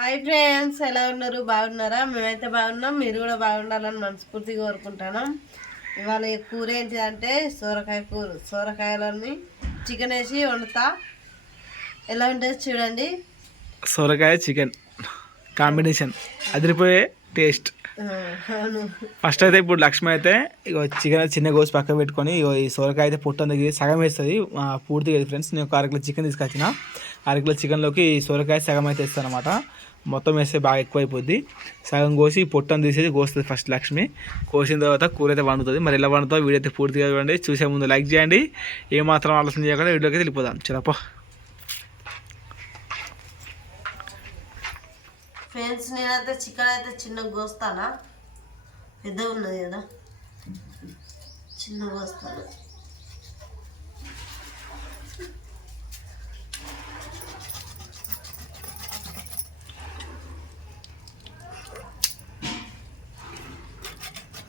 Hi friends ఎలా ఉన్నారు? బాగున్నారా? మేమైతే బాగున్నాం. మీరు కూడా బాగుండాలని మనస్ఫూర్తిగా కోరుకుంటున్నాం ఇవాళ ఈ కూర ఏంటి అంటే సోరకాయ కూర. సోరకాయలని చికెన్ వేసి వండుతా. ఎలా ఉంటుంది చూడండి. సొరకాయ చికెన్ కాంబినేషన్ అదిరిపోయే టేస్ట్ ఫస్ట్ అయితే ఇప్పుడు లక్ష్మి అయితే ఇగో చికెన్ చిన్న గోసి పక్కన పెట్టుకొని ఇగో ఈ సొరకాయ అయితే పొట్టు అందుకు సగం వేస్తుంది. పూర్తిగా ఫ్రెండ్స్ నేను ఒక అరకిలో చికెన్ తీసుకొచ్చిన. అరకిలో చికెన్లోకి ఈ సొరకాయ సగం అయితే వేస్తాను అనమాట మొత్తం వేస్తే బాగా ఎక్కువైపోద్ది. సగం కోసి పొట్టను తీసేసి కోస్తుంది ఫస్ట్ లక్ష్మి. కోసిన తర్వాత కూర అయితే వండుతుంది. మరి ఎలా వండుతుందో వీడియో అయితే పూర్తిగా చూడండి. చూసే ముందు లైక్ చేయండి. ఏమాత్రం ఆలోచన చేయకుండా వీడియోకి అయితే వెళ్ళిపోదాం చిరపో ఫ్రెండ్స్ నేనైతే చికెన్ అయితే చిన్న కోస్తానా? పెద్ద ఉన్నది కదా? చిన్న కోస్తాను?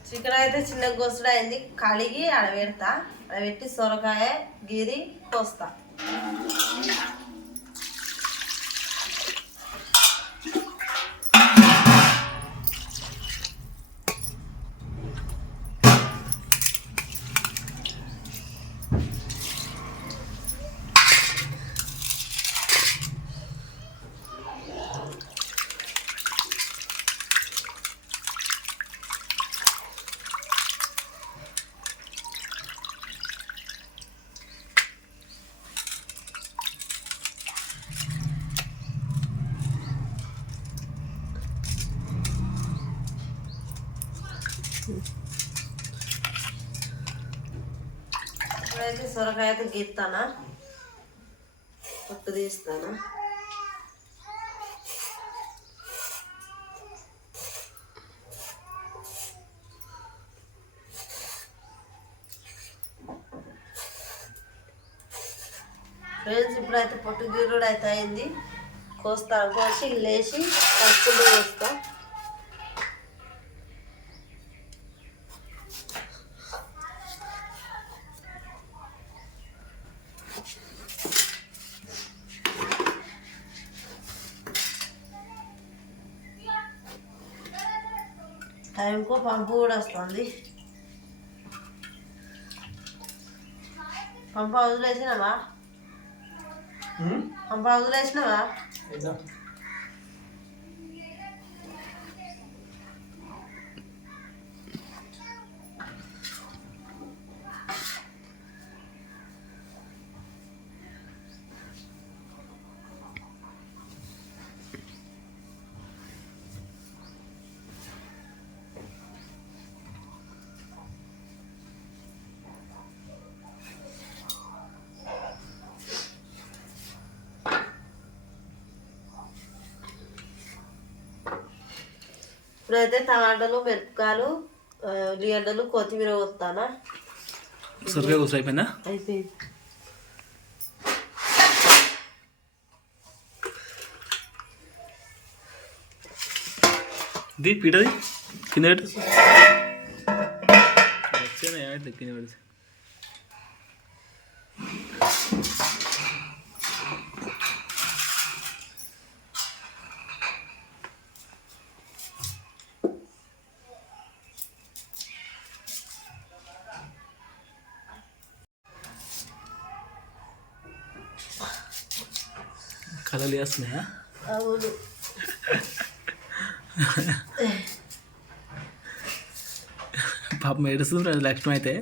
చికెన్ అయితే చిన్న గోసుడు అయింది. కడిగి ఆడబెడతా. ఆడబెట్టి సొరకాయ గిరి కోస్తా. ఇప్పుడైతే సొరకాయ అయితే గీస్తానా పట్టు తీస్తానా? ఫ్రెండ్స్ ఇప్పుడైతే పొట్టు గీరుడు అయితే అయింది. కోస్తా కోసి లేచి కలుపుకుంటూ వేస్తాను టైంకో పంపు కూడా వస్తుంది. పంప వదిలేసినావా పంప వదిలేసినావా ఇప్పుడైతే టమాటాలు మిరపకాయలు ఉల్లిగడ్డలు కొత్తిమీర వస్తానా సొరకాయ కోసి అయిపోయిందా? అయిపోయింది. ఇది పీటది? కింద పెట్టు. కింద పెడితే కలలు వేస్తున్నాయా అవును. పాపం ఏడుస్తుంది అది లక్ష్మి అయితే.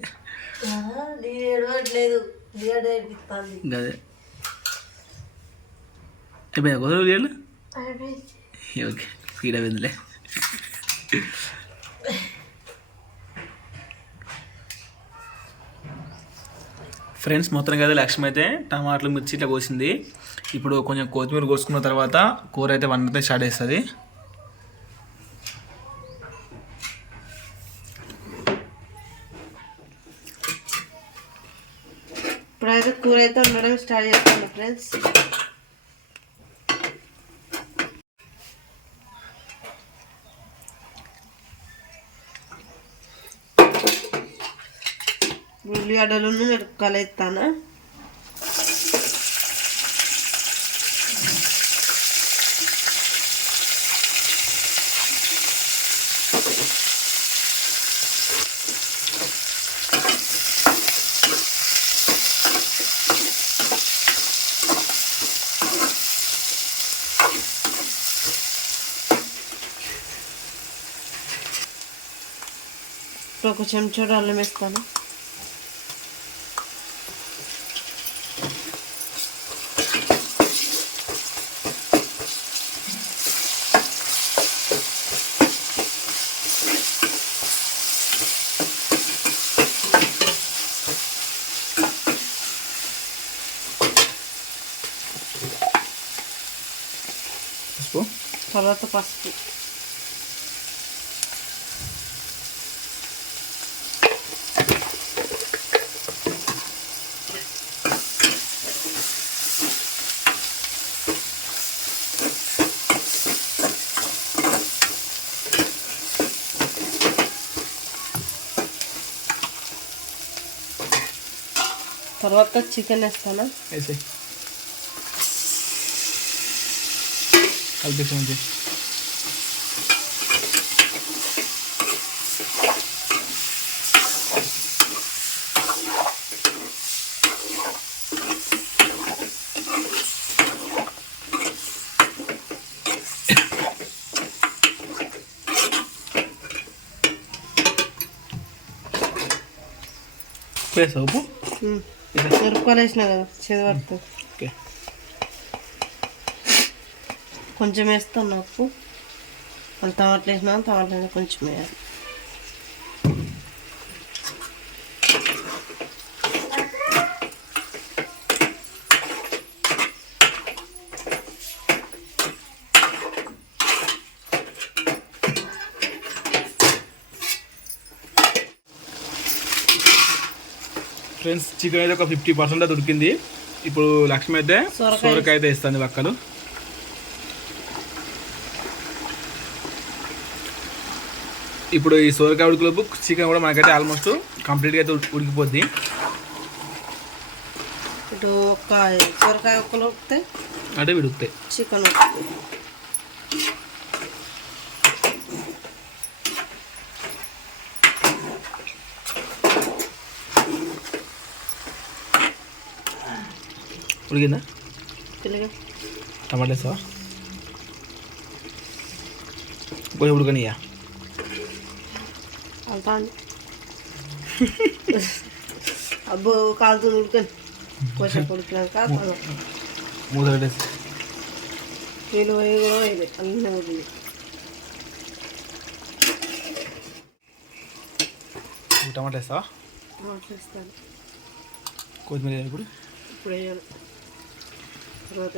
నేను ఏడవట్లేదు. గదే. అయిపోయిందా కుదరదు ఓకే ఫీడ్ అయిందిలే ఫ్రెండ్స్ మొత్తం కదా లక్ష్యం అయితే టమాటాలు మిర్చి ఇట్లా కోసింది. ఇప్పుడు కొంచెం కొత్తిమీర కోసుకున్న తర్వాత కూర అయితే వండితే స్టార్ట్ చేస్తుంది. ఇప్పుడైతే కూర అయితే ఉండడం స్టార్ట్ చేస్తాను ఫ్రెండ్స్. ఉల్లిగడ్డలు మిరపకాయలు వేస్తాను ఒక చెంచాడు అల్లం వేస్తాను. తర్వాత పసుపు తర్వాత చికెన్ వేస్తాను? వేసి కలిపేసి మంచి వేసా ఉప్పు వేసా మిరపకాయలు వేసిన కదా చెదపడుతుంది ఓకే కొంచెం వేస్తాను నాకు మళ్ళీ టమాటాలు వేసినా టమాటాలు కొంచెం వేయాలి ఫ్రెండ్స్ చికెన్ అయితే ఒక ఫిఫ్టీ పర్సెంట్ దొరికింది. ఇప్పుడు లక్ష్మి అయితే సొరకాయ. సొరకాయ అయితే ఇస్తుంది పక్కలు ఇప్పుడు ఈ సొరకాయ ఉడుకులోపు చికెన్ కూడా మనకైతే ఆల్మోస్ట్ కంప్లీట్గా అయితే ఉడికి- ఉడికిపోద్ది. ఇటు ఒక సొరకాయ ఒక్కలు ఉడికితే అంటే ఉడుకుతాయి. చికెన్ ఉడుకుతుంది ఉడికిందా? తెలియగా టమాటా వేస్తావా కొంచెం ఉడకనియా కాలుతాండి అబ్బో కాలుతుంది ఉడకని కొంచెం ఉడికినాక పోయి కూడా వేయలే అన్నీ ఒక టమాటా వేస్తావా? వేస్తాను. కొత్తిమీర ఇప్పుడు? ఇప్పుడు వేయాలి. తర్వాత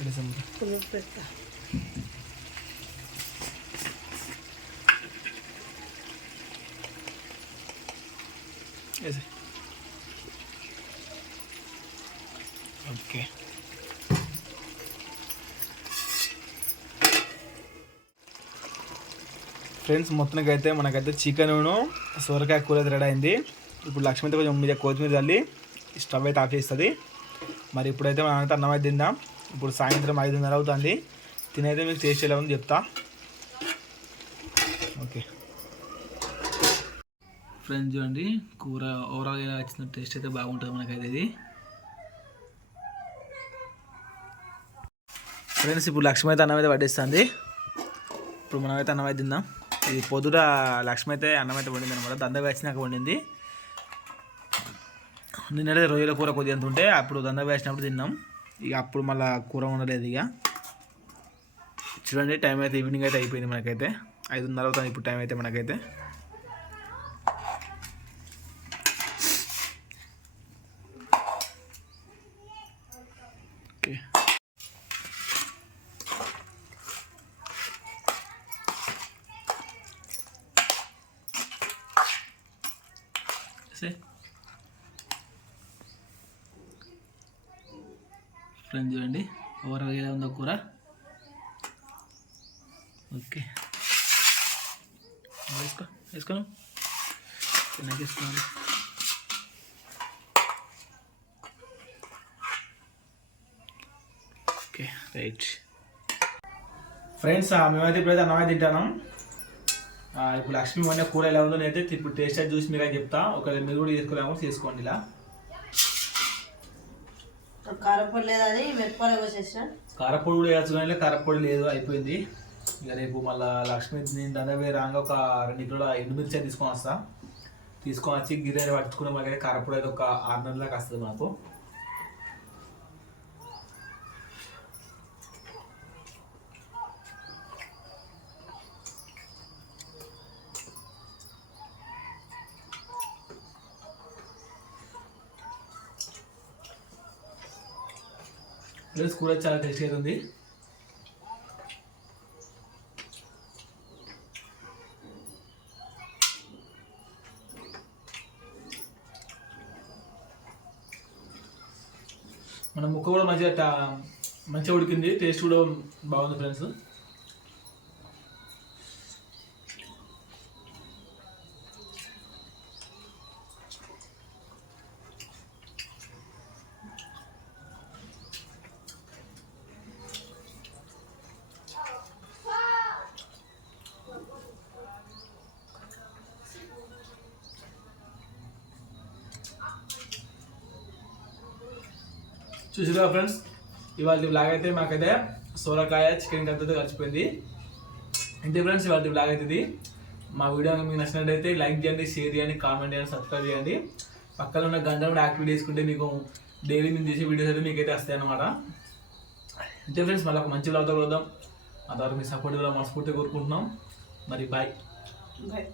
వేస్తాను. పెట్టేసాం ఓకే ఫ్రెండ్స్ మొత్తానికి అయితే మనకైతే చికెన్ సొరకాయ కూర రెడీ అయింది ఇప్పుడు లక్ష్మి కొంచెం మీద కొత్తిమీర చల్లి స్టవ్ అయితే ఆఫ్ చేస్తుంది మరి ఇప్పుడైతే మనం అయితే అన్నం అయితే తిందాం ఇప్పుడు సాయంత్రం ఐదున్నర అవుతుంది. తినైతే మీకు టేస్ట్ ఎలా ఉంది చెప్తా. ఓకే. ఫ్రెండ్స్ చూడండి కూర ఓవరాల్ ఎలా వచ్చిన టేస్ట్ అయితే బాగుంటుంది మనకైతే ఇది. ఫ్రెండ్స్ ఇప్పుడు లక్ష్మి అయితే అన్నం అయితే పట్టేస్తుంది ఇప్పుడు మనం అయితే అన్నం అయితే తిందాం. ఇది పొద్దుట లక్ష్మి అయితే అన్నం అయితే వండింది అనమాట దంద వేసినాక వండింది. నిన్నటి రొయ్యల కూర కొద్దిగా ఎంత ఉంటే అప్పుడు దంద వేసినప్పుడు తిన్నాం. ఇక అప్పుడు మళ్ళీ కూర ఉండలేదు ఇక. చూడండి టైం అయితే ఈవినింగ్ అయితే అయిపోయింది మనకైతే. ఐదున్నర అవుతుంది ఇప్పుడు టైం అయితే మనకైతే. ఓకే. ఫ్రెండ్ చూడండి ఓవరాల్ ఎలా ఉందో కూర? ఓకే. వేసుకో వేసుకోను. తిన్నాక వేసుకోవాలి. Okay right. ఫ్రెండ్స్ మేమైతే ఇప్పుడైతే అన్నమే తింటాను ఇప్పుడు లక్ష్మి మొన్న కూర ఎలా ఉందో నేనైతే ఇప్పుడు టేస్ట్ అయితే చూసి మీకు చెప్తా. ఒకవేళ మీరు కూడా చేసుకోలేమో చేసుకోండి ఇలా. మిరపకాయలు కోసేసిన కారపొడి కూడా వేయచ్చు కానీ కారపొడి లేదు అయిపోయింది. ఇక రేపు మళ్ళీ లక్ష్మి నేను దండవే రాగా ఒక రెండు కిలోల ఎండుమిర్చి తీసుకొని వస్తా. తీసుకొని వచ్చి గిన్నె పట్టుకున్న మనకైతే కారపొడి అయితే ఒక ఆరు నెలలకు వస్తుంది మాకు. ప్లస్ కూర చాలా టేస్ట్ అవుతుంది. మన ముక్క కూడా మంచిగా మంచిగా ఉడికింది. టేస్ట్ కూడా బాగుంది ఫ్రెండ్స్ చూసిరా ఫ్రెండ్స్? ఇవాళ బ్లాగ్ అయితే మాకైతే. సోరకాయ చికెన్ కర్రీతో కలిసిపోయింది. ఇంతే ఫ్రెండ్స్ ఇవాళ బ్లాగ్ అయితే ఇది మా వీడియో మీకు నచ్చినట్టయితే లైక్ చేయండి షేర్ చేయండి కామెంట్ చేయండి సబ్స్క్రైబ్ చేయండి. పక్కన ఉన్న గంట కూడా యాక్టివేట్ చేసుకుంటే మీకు డైలీ మేము చేసే వీడియోస్ అయితే మీకైతే వస్తాయి అనమాట అంతే ఫ్రెండ్స్ మళ్ళీ ఒక మంచి బ్లాగ్తో కలుద్దాం. అంతవరకు మీ సపోర్ట్ కూడా మనస్ఫూర్తిగా కోరుకుంటున్నాం. మరి బాయ్ బాయ్